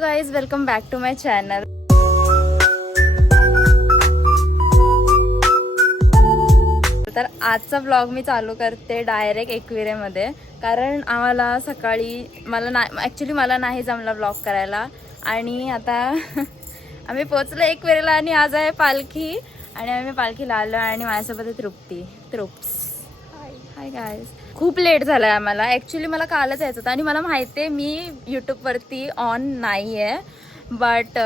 Guys, welcome back to my channel. तर आजचा blog मी चालू करते डायरेक्ट एकविरेमध्ये, कारण आम्हाला सकाळी मला नाही जमला ब्लॉग करायला. आणि आता आम्ही पोचलो एकविरेला आणि आज आहे पालखी आणि आम्ही पालखीला आलो आणि माझ्यासोबत आहे तृप्स. हाय गाईज, खूप लेट झाला आहे आम्हाला. ॲक्च्युली मला कालच यायचं होतं आणि मला माहिती आहे मी यूट्यूबवरती ऑन नाही आहे, बट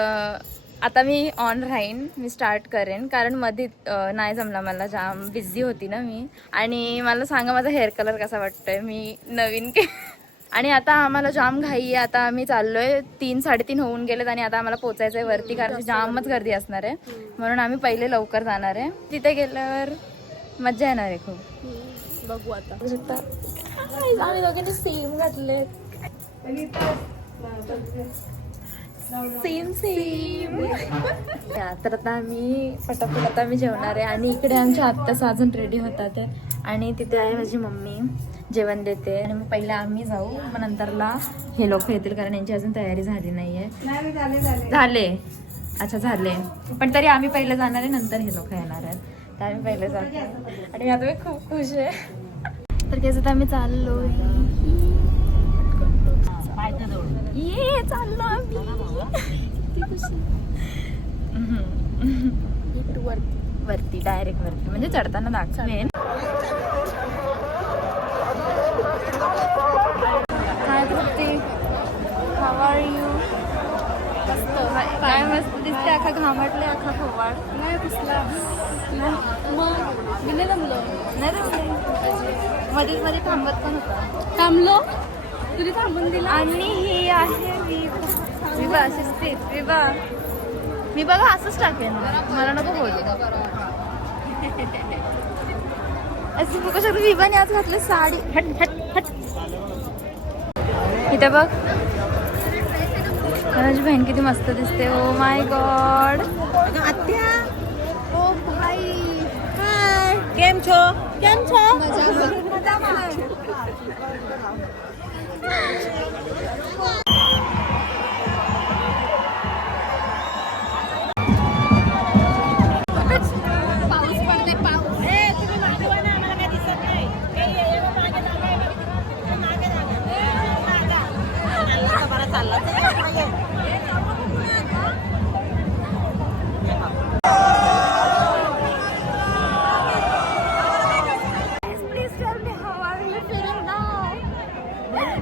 आता मी ऑन राहीन, मी स्टार्ट करेन. कारण मध्ये नाही जमला, मला जाम बिझी होती ना मी. आणि मला सांगा माझा हेअर कलर कसा वाटतोय, मी नवीन आणि आता आम्हाला जाम घाई आहे. आता आम्ही चाललोय, 3-3:30 होऊन गेलेत आणि आता आम्हाला पोचायचं आहे वरती, कारण जामच गर्दी असणार आहे. म्हणून आम्ही पहिले लवकर जाणार आहे. तिथे गेल्यावर मज्जा येणार आहे खूप. बघू आता. आम्ही दोघांनी सेम घातले, सेम तर आता आम्ही पटापट आता आम्ही जेवणार आहे. आणि इकडे आमच्या आत्ताच अजून रेडी होतात आणि तिथे आहे माझी मम्मी जेवण देते. आणि मग पहिले आम्ही जाऊ, मग नंतरला हे लोक येतील, कारण यांची अजून तयारी झाली नाहीये. झाले, अच्छा झाले, पण तरी आम्ही पहिले जाणार आहे, नंतर हे लोक येणार आहेत. तर आम्ही पहिले जातो आणि आता मी खूप खुश आहे. तर कसं आम्ही चाललो, ये चाललो आम्ही वरती डायरेक्ट वरती, म्हणजे चढताना दाखवेन. काय तृप्ती, हाऊ आर यू? काय मस्त दिसते, अख्खा घामटले, अख्खा खोवाड. नाही पुसला मग मी नाही जमलो. नाही मध्ये मध्ये थांबत पण होता. थांबलो, तुझी थांबून दिला. आणि ही आहे विभा, शिस्तीत विभा. मी बघा असंच टाकेन, मला नको बोलू. असं बघू शकतो, विभाने आज घातली साडी. हट हट हट. इथे बघ, माझी बहीण किती मस्त दिसते. Oh my God. आत्या, ओ भाई, हाय, केम छो? पाऊस पडते, पाऊस. तुम्ही मागे वा ना, आम्हाला काय दिसत नाही. मागे बरा चालला.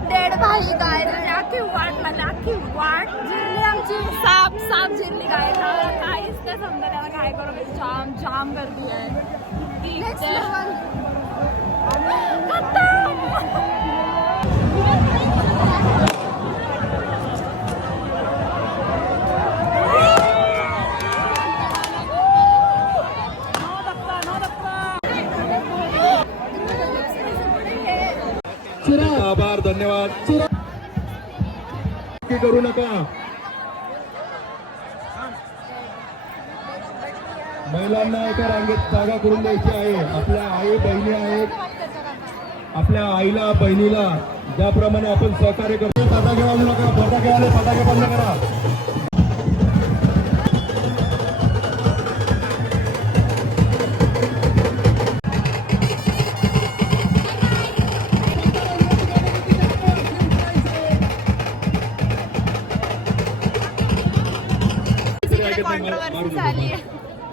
डेड भाई गाय आखी वाट जिरली आमची, साप जिरली गाय. काहीच नाही समजा त्याला काय करू. जाम गर्दी आहे. आभार, धन्यवाद. करू नका. महिलांना एका रांगेत जागा करून द्यायची आहे. आपल्या आई बहिणी आहेत, आपल्या आईला बहिणीला ज्याप्रमाणे आपण सहकार्य करतो. फटाके वाजू नका, फटाके आले, फटाके बंद करा.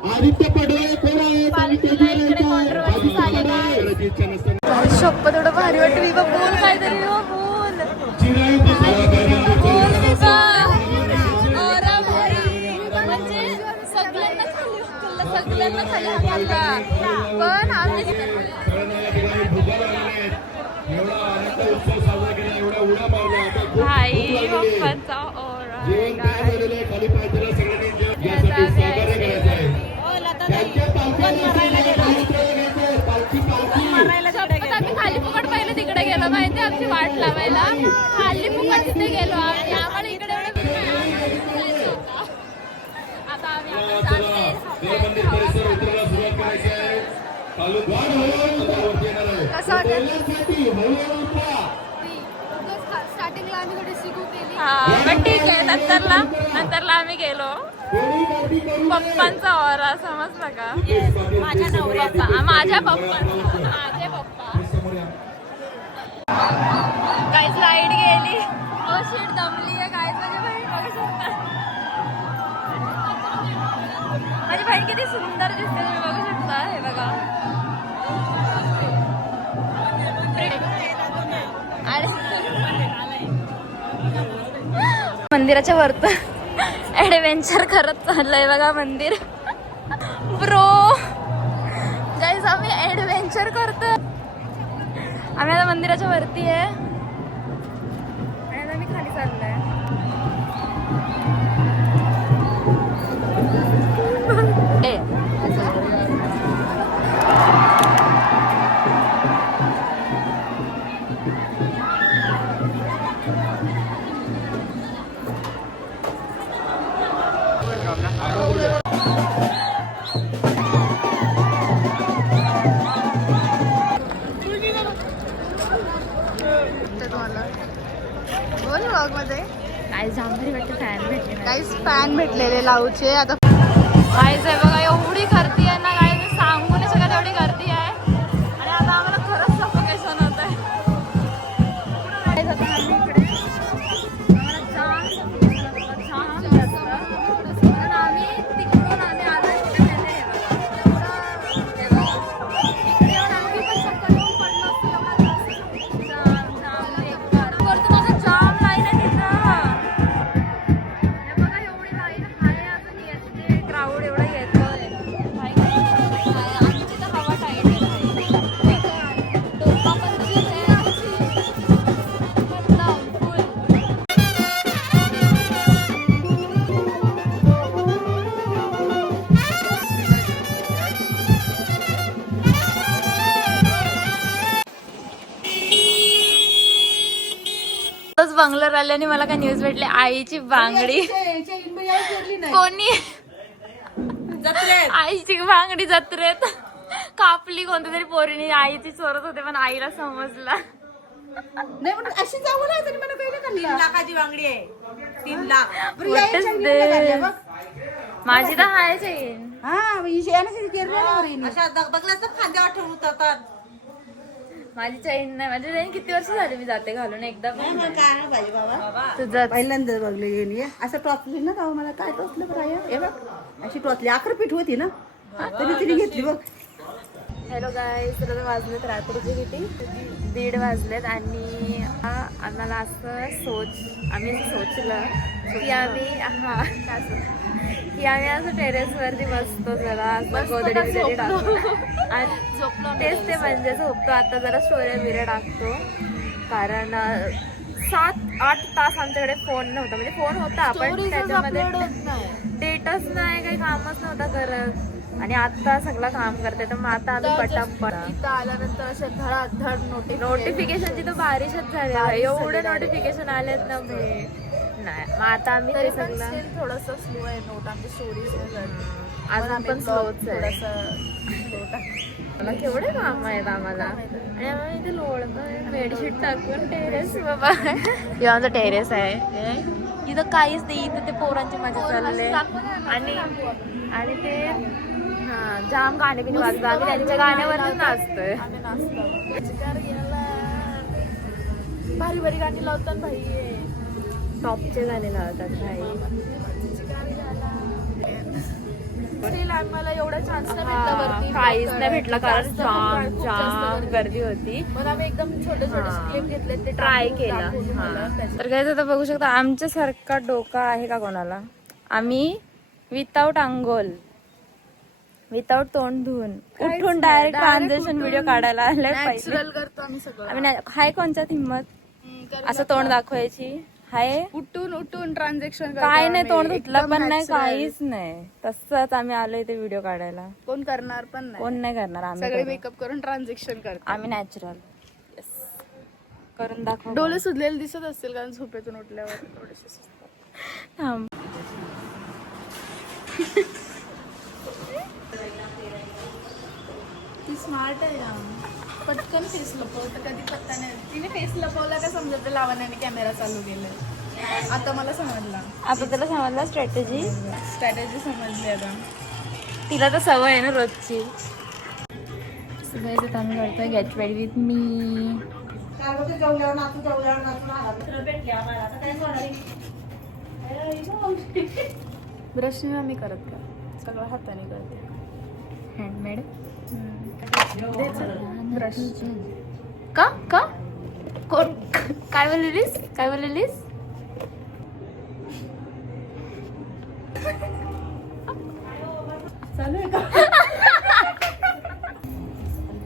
आदित्य पडोळे कोण आहेत? शप्प थोडं भारी वाटतं. विभा बोल काहीतरी, बोल. म्हणजे सगळ्यांना खाली घातला, पण आम्ही भाई बाप्पाचा ओरा. आम्ही खाली फुकट पहिले तिकडे गेलो, माहिती आमची वाट लावायला. खाली फुकट तिथे गेलो आणि आम्हाला इकडे आता आम्ही कसं वाटेल? स्टार्टिंगला आम्ही थोडी शिकू केली. हा पण ठीक आहे. नंतरला आम्ही गेलो. पप्पांचा ओरा समजला का? माझ्या नवऱ्याचा. माझ्या पप्पांचा. माझे पप्पा काहीच लाईट गेली. शीट दमली आहे काय माझी बहीण बघू शकता. माझी बहीण किती सुंदर दिसते तुम्ही बघू शकता. हे बघा मंदिराच्या वरत ऍडव्हेंचर करत चाललंय बघा मंदिर. ब्रो गाईज आम्ही ऍडव्हेंचर करतो. आम्ही आता मंदिराच्या वरती आहे आणि आता मी खाली चाललोय. काय जांभरी वाटते फॅन भेटले काहीच फॅन भेटलेले लावूचे. आता काहीच आहे बघा एवढी गर्दी आहे ना काय मी सांगू नाही शकत एवढी गर्दी आहे. आणि आता आम्हाला खरंच सफोकेशन होत आहे. आता आम्ही इकडे आम्हाला जाम जास्त पण आम्ही तिकडून आलो इकडे माहिती आहे बघा. इकडे येऊन आम्ही पण चक्कर येऊन पडलो असतो. वरतून असं जाम लाईन आहे तिथं. हे बघा एवढी लाईन आहे अजून येते. क्राऊड एवढा येतोय. आमची तर हवा टाईट आहे. डोका पण आहे आमची. मतलब फुल. बंगलोर आल्याने मला काय न्यूज भेटली. आईची बांगडी कोणी आईची बांगडी जत्रेत कापली कोणत्या तरी पोरीने. आईची चोरत होते पण आईला समजला. नाही पण अशी जाऊ नाही तरी मला काही नाही. 3 लाखाची बांगडी आहे. 3 लाख. What is this? माझी तर हाय चेन. अशा बघलाच तर खांद्यावर ठेवून उतरतात. माझी चैन नाही. माझी चैन किती वर्ष झाली मी जाते घालून एकदा पण नाही. काय नाही पाहिजे बाबा. तुझं पहिल्यांदा बघले गेली असं टोचली ना तेव्हा मला काय टोचलं बरं हे बघ. अशी टोचली 11 पीठ होती ना तरी तिने घेतली बघ. हॅलो गाईस. तर वाजलेत रात्रीचे किती 1:30 वाजलेत आणि आम्हाला असं आम्ही सोचलं की आम्ही असं टेरेसवरती बसतो जरा असं गोधडी बिधडी टाकतो आणि तेच ते म्हणजे झोपतो. आता जरा स्टोऱ्या बिऱ्या टाकतो कारण 7-8 तास आमच्याकडे फोन नव्हता. म्हणजे फोन होता पण त्याच्यामध्ये डेटच नाही काही कामच नव्हता करत. आणि आता सगळं काम करते तर मग आता आम्ही पटापट इथं आल्यानंतर असे धडाधड नोटिफिकेशनची तर बारिशच झाली. एवढे नोटिफिकेशन आलेत ना नाही. मग आता आम्ही ते सगळं थोडस स्लो आहे नोट. आमची स्टोरीज अजून पण स्लोच आहे. मला केवढे काम आहेत आम्हाला. आणि आम्ही इथे लोळतोय बेडशीट टाकून. टेरेस बाबा हे आमचं टेरेस आहे. इथं काहीच नाही. इथं ते पोरांची मजा चालले आणि ते जाम गाणे बिणे वाजतात. आम्ही त्यांच्या गाण्यावरच नाचतोय. भारी भारी गाणी लावतात भाई. टॉपचे गाणे लावतात भाई. आम्हाला एवढा चान्स नाही भेटला वरती. काहीच नाही भेटला कारण जाम गर्दी होती. मग आम्ही एकदम छोटे छोटे क्लिप घेतले ते ट्राय केला. तर काय आता बघू शकता आमच्यासारखा डोका आहे का कोणाला. आम्ही विदाउट अंघोल विदाउट तोंड धुवून उठून डायरेक्ट ट्रान्झॅक्शन व्हिडिओ काढायला आलाय. नॅचरल करतो आम्ही सगळं. आम्ही हाय कोणच्यात हिंमत असं तोंड दाखवायची. हाय उठून ट्रान्झॅक्शन काय नाही. तोंड धुतलं पण नाही काहीच नाही. तसंच आम्ही आलोय ते व्हिडिओ काढायला. कोण करणार पण नाही. कोण नाही करणार. आम्ही सगळे करू. मेकअप करून ट्रान्झॅक्शन करतो. आम्ही नॅचरल करून दाखव. डोळे सुजलेले दिसत असतील कारण झोपेतून उठल्यावर थोडेसे. थांब. ती स्मार्ट आहे पटकन फेस लपवतं कधी पत्ता नाही. तिने फेस लपवला का समजत लावण्याने कॅमेरा चालू केलाय. आता मला समजला, आता त्याला समजला स्ट्रॅटेजी. स्ट्रॅटेजी समजली आता. तिला तर सवय आहे ना रोजची. सगळ्याच आम्ही करतोय गेट रेडी विथ मी. ब्रशने आम्ही करत का, सगळं हाताने करते. हँडमेड. ब्रश का का कोण काय बोललेलीस काय बोललेलीस? चालू आहे का?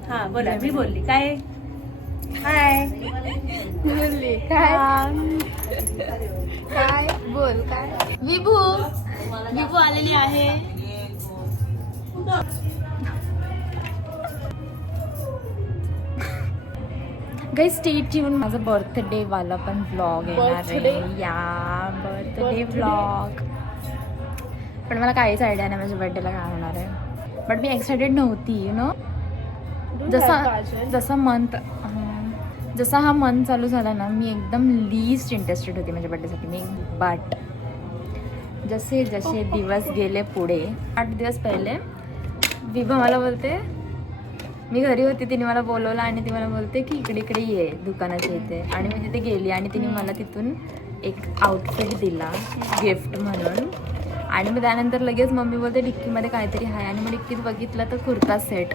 हा बोला, मी बोलली काय? हाय बोलली काय काय बोल काय. विभू विभू आलेली आहे. गाईस स्टे ट्यून. माझा बर्थडे वाला पण व्लॉग येणार आहे. या बर्थडे व्लॉग. पण मला काहीच आयडिया नाही माझ्या बर्थडेला काय होणार आहे. बट मी एक्सायटेड नव्हती यु नो. जसा हा मंथ चालू झाला ना, मी एकदम लीस्ट इंटरेस्टेड होती माझ्या बर्थडेसाठी. बट जसे जसे दिवस गेले पुढे, 8 दिवस पहिले विभा मला बोलते, मी घरी होती, तिने मला बोलवलं आणि ती मला बोलते की इकडे इकडे ये दुकानाच्या इथे. आणि मी तिथे गेली आणि तिने मला तिथून एक आउटफिट दिला गिफ्ट म्हणून. आणि मग त्यानंतर लगेच मम्मी बोलते डिक्कीमध्ये काहीतरी आहे. आणि मग डिक्कीत बघितलं तर कुर्ता सेट.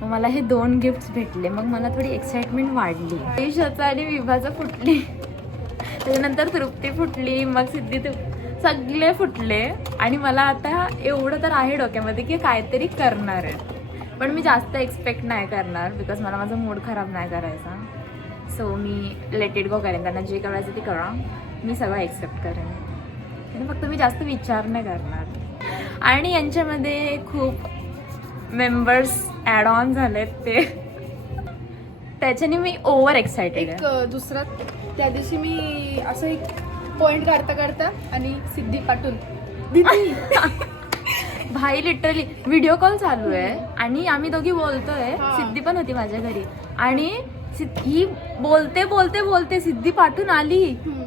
मग मला हे 2 गिफ्ट्स भेटले. मग मला थोडी एक्साइटमेंट वाढली. आयुष्याचा आणि विभाचा फुटली, त्याच्यानंतर तृप्ती फुटली, मग सिद्धी सगळे फुटले. आणि मला आता एवढं तर आहे डोक्यामध्ये की काहीतरी करणार आहे. पण मी जास्त एक्सपेक्ट नाही करणार बिकॉज मला माझा मूड खराब नाही करायचा. So me let it go करेन. त्यांना जे करायचं ते करा, मी सगळं एक्सेप्ट करेन. आणि फक्त मी जास्त विचार नाही करणार. आणि यांच्यामध्ये खूप मेंबर्स ॲड ऑन झालेत ते, त्याच्याने मी ओव्हर एक्सायटेड एक आहे. दुसरा त्या दिवशी मी असं एक पॉइंट काढता काढता आणि सिद्धी पाठून दीदी भाई लिटरली व्हिडिओ कॉल चालू आहे आणि आम्ही दोघी बोलतोय. हा. सिद्धी पण होती माझ्या घरी आणि ही बोलते बोलते बोलते सिद्धी पाठून आली.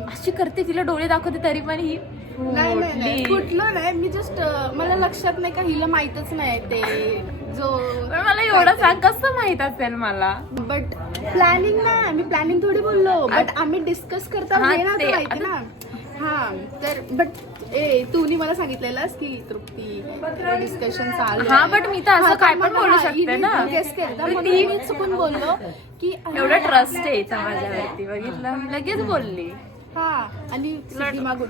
अशी करते, तिला डोळे दाखवते तरी पण ही नाही नाही नाही, फुटली. कुठलं नाही. मी जस्ट मला लक्षात नाही का हिला माहीतच नाही ते जो. पण मला एवढं सांग कसं माहित असेल मला. बट प्लॅनिंग नाही, आम्ही प्लॅनिंग थोडी बोललो. बट आम्ही डिस्कस करता हा, हे ना ते माहिती ना. हा तर बट तूनी मला सांगितलेलंस की तृप्ती डिस्कशन चालू हा आहे. बट मी तर असं हा, काय तर पण मग बोलू हा, शकते हिने ना. guess केलं. पण म्हणून ती मी चुकून बोललो की एवढा ट्रस्ट आहे हिचा माझ्यावरती, बघितलं लगेच बोलली. हा. आणि सिद्धी मागून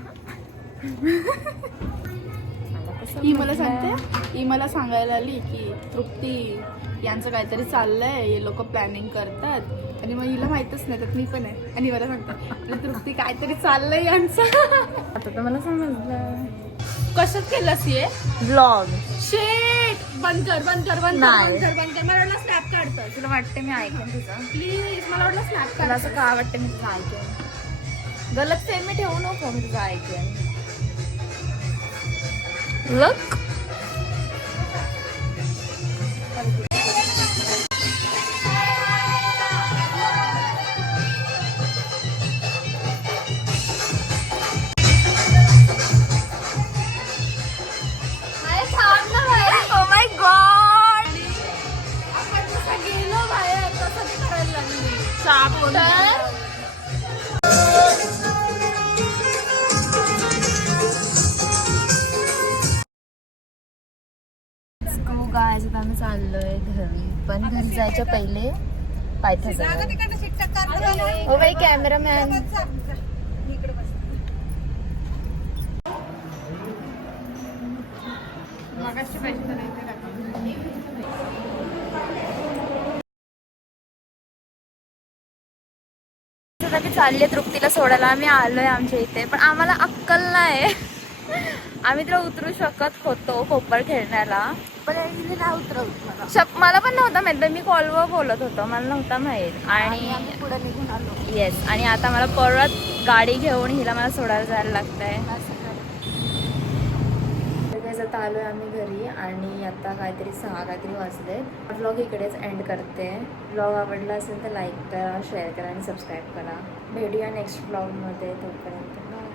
कसं ही मला म्हटलं? सांगते, ही मला सांगायला आली की तृप्ती यांचं काहीतरी चाललंय, हे लोक प्लॅनिंग करतात. आणि मग हिला माहितच नाही तर मी पण आहे. आणि मला सांगते तृप्ती काहीतरी चाललंय यांचं. आता तर मला समजलं. कशात केलंस ये ब्लॉग शेट. बंद कर बंद कर बंद कर नाही. बंद कर बंद कर. मला वाटलं स्नॅप काढतं. तुला वाटते मी ऐकून तुझं? प्लीज, मला वाटलं स्नॅप तुला असं काढ. का वाटतं मी तुझं ऐकेन? गलत फेम मी ठेवू नको मी तुझं ऐकेन. लक Oh my God! आपण जसं गेलो बाहेर तसं ते करायला लागली. गायचं आता आम्ही चाललोय घरी. पण घरी जायच्या पहिले पायथ्याजवळ. O by cameraman. मगाशी पैसे करायचे मी चालले तृप्तीला सोडायला. आम्ही आलोय आमच्या इथे, पण आम्हाला अक्कल नाही. आम्ही तिला उतरू शकत होतो कोपर खेळण्याला, पण हिने नाही उतरवत मला. मला पण नव्हता माहित. मी कॉलवर बोलत होतो, मला नव्हता माहित. आणि आम्ही पुढे निघून आलो. येस, आणि आता मला परत गाडी घेऊन हिला मला सोडायला जायला लागतंय. आता आलो आहे आम्ही घरी आणि आता काहीतरी 6 काहीतरी वाजले. व्लॉग इकडेच एंड करते. व्लॉग आवडला असेल तर लाईक करा, शेअर करा आणि सबस्क्राईब करा. भेटूया नेक्स्ट व्लॉगमध्ये. तोपर्यंत बाय.